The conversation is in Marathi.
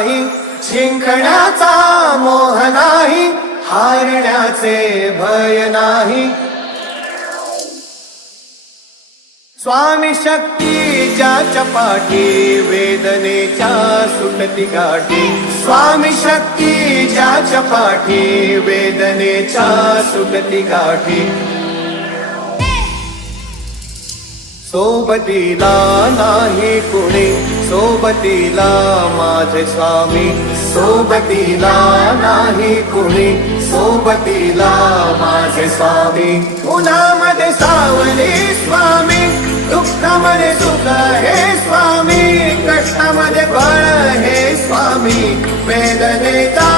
नाही, जिंकण्याचा मोह नाही, हारण्याचे भय नाही. स्वामी शक्ती ज्याच्या पाठी, वेदनेच्या सुटती गाठी. स्वामी शक्ती ज्याच्या पाठी, वेदनेच्या सुटती गाठी. सोबतीला नाही कुणी, सोबतीला माझे स्वामी. सोबतीला नाही कुणी, सोबतीला माझे स्वामी. उन्हामध्ये सावली स्वामी, दुःखामध्ये सुख हे स्वामी, कष्टामध्ये बळ हे स्वामी, वेदनेचा